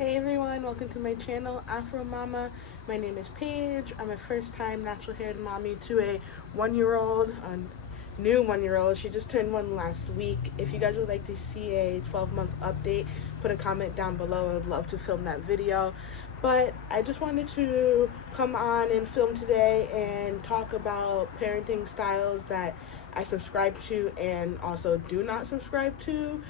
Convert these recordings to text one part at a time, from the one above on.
Hey everyone, welcome to my channel, Afro Mama. My name is Paige. I'm a first-time natural-haired mommy to a one-year-old, a new one-year-old. She just turned one last week. If you guys would like to see a 12-month update, put a comment down below. I would love to film that video. But I just wanted to come on and film today and talk about parenting styles that I subscribe to and also do not subscribe to.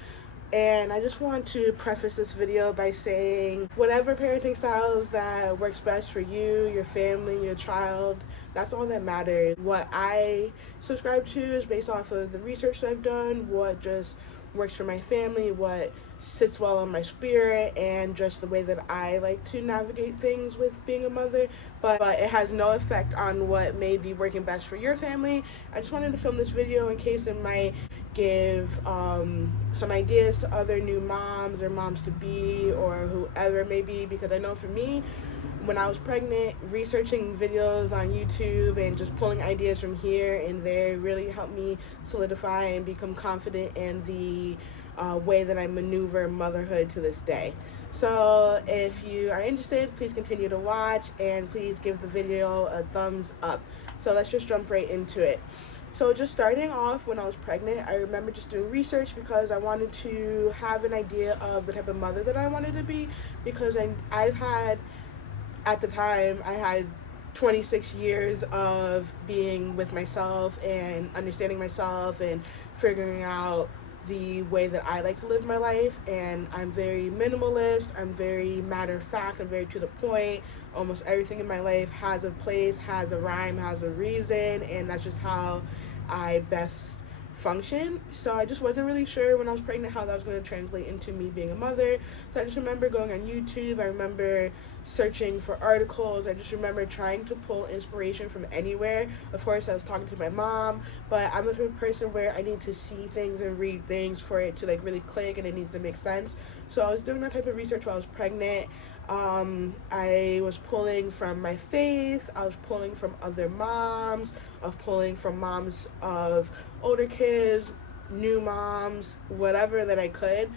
And I just want to preface this video by saying whatever parenting styles that works best for you, your family, your child, that's all that matters. What I subscribe to is based off of the research that I've done, what just works for my family, what sits well on my spirit, and just the way that I like to navigate things with being a mother. But it has no effect on what may be working best for your family. I just wanted to film this video in case it might give some ideas to other new moms or moms to be or whoever it may be, because I know for me, when I was pregnant, researching videos on YouTube and just pulling ideas from here and there really helped me solidify and become confident in the way that I maneuver motherhood to this day. So if you are interested, please continue to watch and please give the video a thumbs up. So let's just jump right into it. So just starting off, when I was pregnant, I remember just doing research because I wanted to have an idea of the type of mother that I wanted to be, because I've had, at the time, I had 26 years of being with myself and understanding myself and figuring out the way that I like to live my life. And I'm very minimalist, I'm very matter of fact, I'm very to the point. Almost everything in my life has a place, has a rhyme, has a reason, and that's just how I best function. So I just wasn't really sure when I was pregnant how that was going to translate into me being a mother. So I just remember going on YouTube, I remember searching for articles, I just remember trying to pull inspiration from anywhere. Of course, I was talking to my mom, but I'm the type of person where I need to see things and read things for it to like really click, and it needs to make sense. So I was doing that type of research while I was pregnant. I was pulling from my faith, I was pulling from other moms, I was pulling from moms of older kids, new moms, whatever that I could.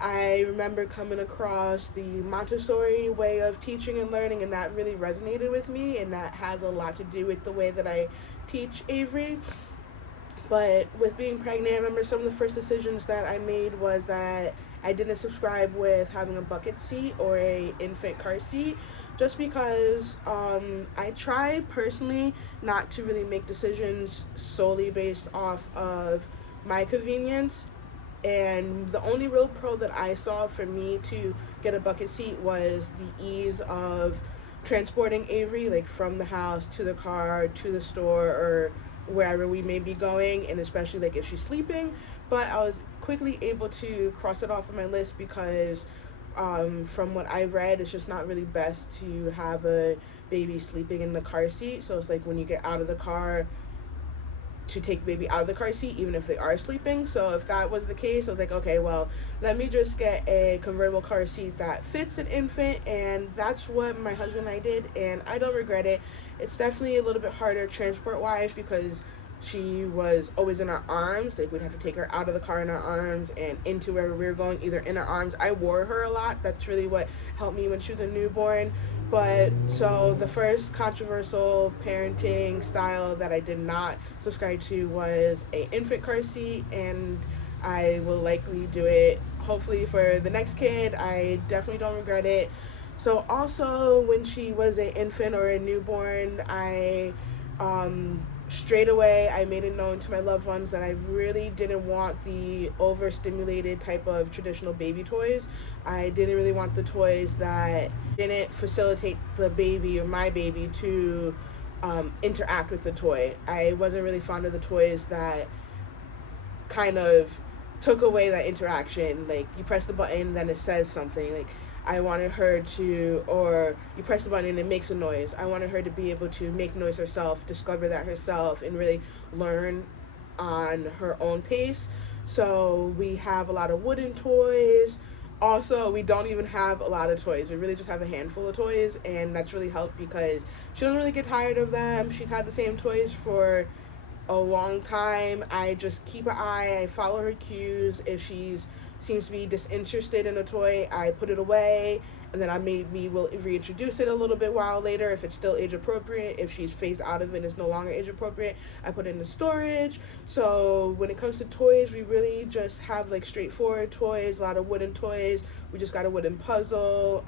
I remember coming across the Montessori way of teaching and learning, and that really resonated with me, and that has a lot to do with the way that I teach Avery. But with being pregnant, I remember some of the first decisions that I made was that I didn't subscribe with having a bucket seat or a infant car seat, just because I try personally not to really make decisions solely based off of my convenience. And the only real pro that I saw for me to get a bucket seat was the ease of transporting Avery, like from the house to the car to the store or wherever we may be going, and especially like if she's sleeping. But I was quickly able to cross it off of my list because from what I read, it's just not really best to have a baby sleeping in the car seat. So it's like when you get out of the car, to take the baby out of the car seat even if they are sleeping. So if that was the case, I was like, okay, well, let me just get a convertible car seat that fits an infant. And that's what my husband and I did, and I don't regret it. It's definitely a little bit harder transport wise because she was always in our arms. Like, we'd have to take her out of the car in our arms and into wherever we were going, either in our arms. I wore her a lot. That's really what helped me when she was a newborn. But so the first controversial parenting style that I did not subscribe to was a infant car seat, and I will likely do it hopefully for the next kid. I definitely don't regret it. So also when she was an infant or a newborn, I straight away I made it known to my loved ones that I really didn't want the overstimulated type of traditional baby toys. I didn't really want the toys that didn't facilitate the baby or my baby to interact with the toy. I wasn't really fond of the toys that kind of took away that interaction. Like, you press the button, then it says something. Like, I wanted her to, or you press the button and it makes a noise. I wanted her to be able to make noise herself, discover that herself, and really learn on her own pace. So we have a lot of wooden toys. Also, we don't even have a lot of toys. We really just have a handful of toys, and that's really helped because she doesn't really get tired of them. She's had the same toys for a long time. I just keep an eye, I follow her cues. If she's seems to be disinterested in a toy, I put it away and then we will reintroduce it a little bit while later if it's still age appropriate. If she's phased out of it and it's no longer age appropriate, I put it in the storage. So when it comes to toys, we really just have like straightforward toys, a lot of wooden toys. We just got a wooden puzzle,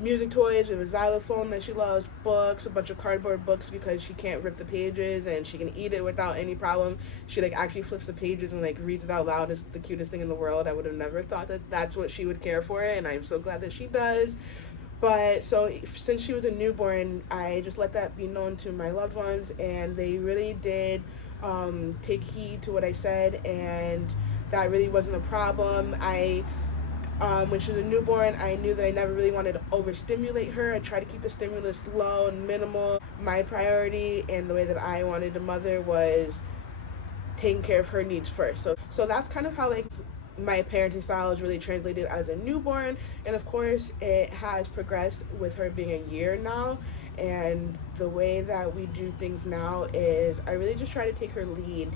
music toys. We have a xylophone that she loves, books, a bunch of cardboard books because she can't rip the pages and she can eat it without any problem. She like actually flips the pages and like reads it out loud. It's the cutest thing in the world. I would have never thought that that's what she would care for, and I'm so glad that she does. But so since she was a newborn, I just let that be known to my loved ones, and they really did take heed to what I said, and that really wasn't a problem. When she was a newborn, I knew that I never really wanted to overstimulate her. I tried to keep the stimulus low and minimal. My priority and the way that I wanted a mother was taking care of her needs first. So that's kind of how like my parenting style is really translated as a newborn. And of course, it has progressed with her being a year now. And the way that we do things now is I really just try to take her lead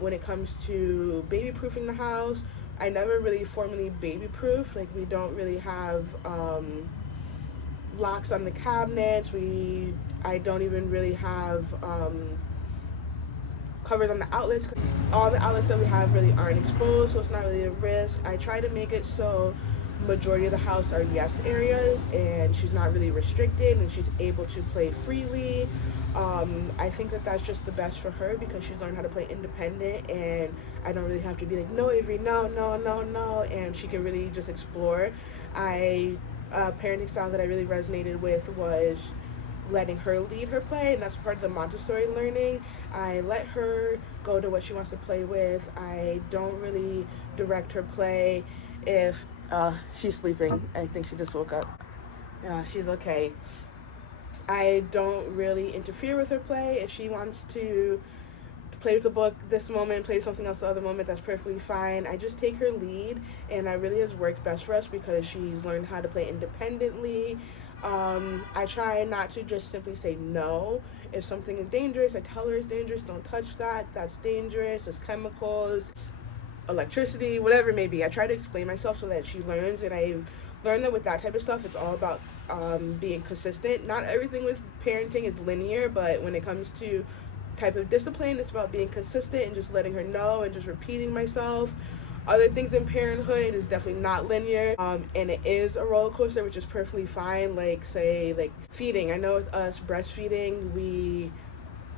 when it comes to baby-proofing the house. I never really formally baby-proof. Like, we don't really have locks on the cabinets. I don't even really have covers on the outlets. All the outlets that we have really aren't exposed, so it's not really a risk. I try to make it so majority of the house are yes areas, and she's not really restricted, and she's able to play freely. I think that that's just the best for her because she's learned how to play independent, and I don't really have to be like, no, Avery, no, no, no, no, and she can really just explore. Parenting style that I really resonated with was letting her lead her play, and that's part of the Montessori learning. I let her go to what she wants to play with. I don't really direct her play. If she's sleeping, I think she just woke up. She's okay. I don't really interfere with her play. If she wants to play with the book this moment, play something else the other moment, that's perfectly fine. I just take her lead, and that really has worked best for us because she's learned how to play independently. I try not to just simply say no. If something is dangerous, I tell her it's dangerous, don't touch that, that's dangerous, it's chemicals, electricity, whatever it may be. I try to explain myself so that she learns, and I learned that with that type of stuff, it's all about being consistent. Not everything with parenting is linear, but when it comes to type of discipline, it's about being consistent and just letting her know and just repeating myself. Other things in parenthood is definitely not linear, and it is a roller coaster, which is perfectly fine. Like, say, like feeding. I know with us breastfeeding, we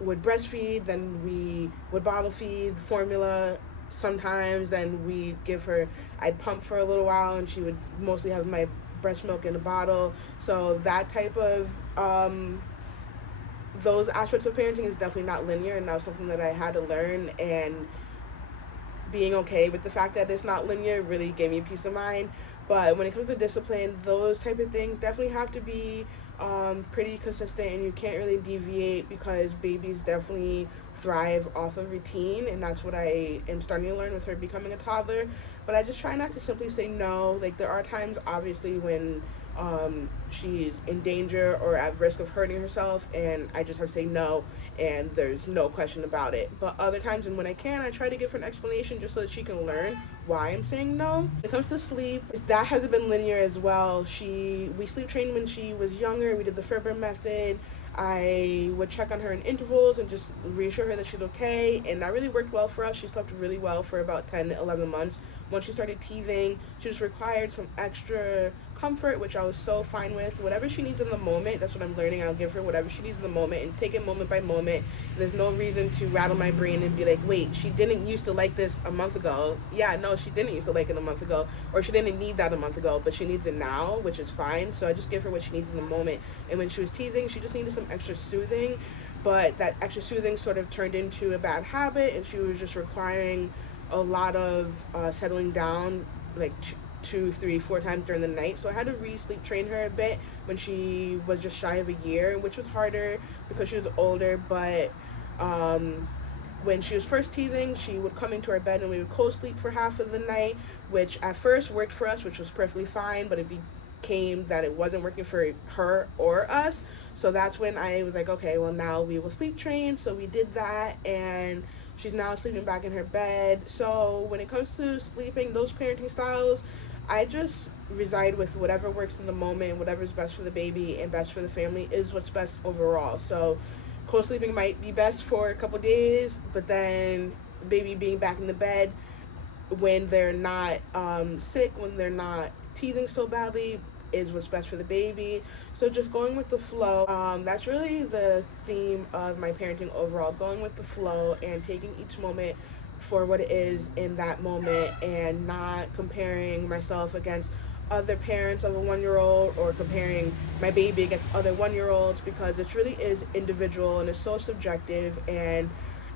would breastfeed, then we would bottle feed, formula sometimes, then we'd give her, I'd pump for a little while, and she would mostly have my breast milk in a bottle. So that type of, those aspects of parenting is definitely not linear, and that was something that I had to learn, and being okay with the fact that it's not linear really gave me peace of mind. But when it comes to discipline, those type of things definitely have to be pretty consistent, and you can't really deviate because babies definitely thrive off of routine, and that's what I am starting to learn with her becoming a toddler. But I just try not to simply say no. Like, there are times obviously when she's in danger or at risk of hurting herself, and I just have to say no, and there's no question about it. But other times, and when I can, I try to give her an explanation just so that she can learn why I'm saying no. When it comes to sleep, that hasn't been linear as well. We sleep trained when she was younger. We did the Ferber method. I would check on her in intervals and just reassure her that she's okay, and that really worked well for us. She slept really well for about 10 to 11 months. Once she started teething, she just required some extra comfort, which I was so fine with. Whatever she needs in the moment, that's what I'm learning. I'll give her whatever she needs in the moment and take it moment by moment. There's no reason to rattle my brain and be like, wait, she didn't used to like this a month ago. Yeah, no, she didn't used to like it a month ago, or she didn't need that a month ago, but she needs it now, which is fine. So I just give her what she needs in the moment. And when she was teething, she just needed some extra soothing, but that extra soothing sort of turned into a bad habit, and she was just requiring a lot of settling down, like 2, 3, 4 times during the night. So I had to re-sleep train her a bit when she was just shy of a year, which was harder because she was older. But when she was first teething, she would come into our bed and we would co-sleep for half of the night, which at first worked for us, which was perfectly fine, but it became that it wasn't working for her or us. So that's when I was like, okay, well, now we will sleep train. So we did that, and she's now sleeping back in her bed. So when it comes to sleeping, those parenting styles, I just reside with whatever works in the moment, whatever's best for the baby and best for the family is what's best overall. So co-sleeping might be best for a couple days, but then baby being back in the bed when they're not sick, when they're not teething so badly, is what's best for the baby. So just going with the flow. That's really the theme of my parenting overall, going with the flow and taking each moment for what it is in that moment, and not comparing myself against other parents of a 1-year-old or comparing my baby against other 1-year-olds, because it really is individual and it's so subjective. And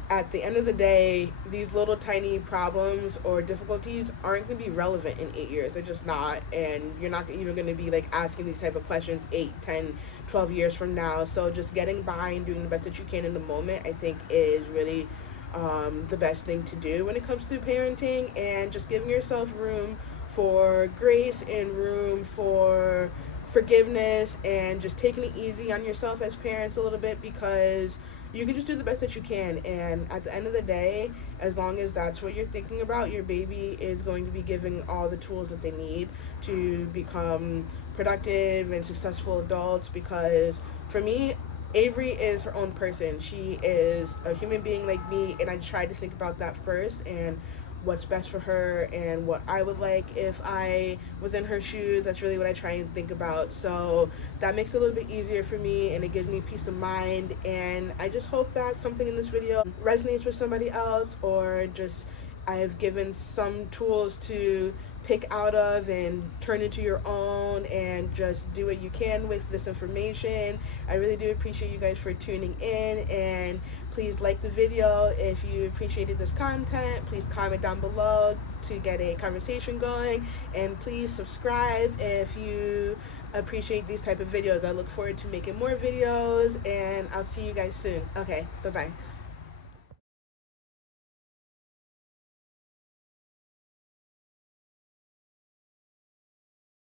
at the end of the day, these little tiny problems or difficulties aren't going to be relevant in 8 years. They're just not. And you're not even going to be like asking these type of questions 8, 10, 12 years from now. So just getting by and doing the best that you can in the moment, I think, is really the best thing to do when it comes to parenting, and just giving yourself room for grace and room for forgiveness, and just taking it easy on yourself as parents a little bit, because you can just do the best that you can. And at the end of the day, as long as that's what you're thinking about, your baby is going to be given all the tools that they need to become productive and successful adults. Because for me, Avery is her own person. She is a human being like me, and I try to think about that first, and what's best for her and what I would like if I was in her shoes. That's really what I try and think about. So that makes it a little bit easier for me, and it gives me peace of mind. And I just hope that something in this video resonates with somebody else, or just I've given some tools to pick out of and turn into your own, and just do what you can with this information. I really do appreciate you guys for tuning in, and please like the video if you appreciated this content. Please comment down below to get a conversation going, and please subscribe if you appreciate these type of videos. I look forward to making more videos, and I'll see you guys soon. Okay, bye bye.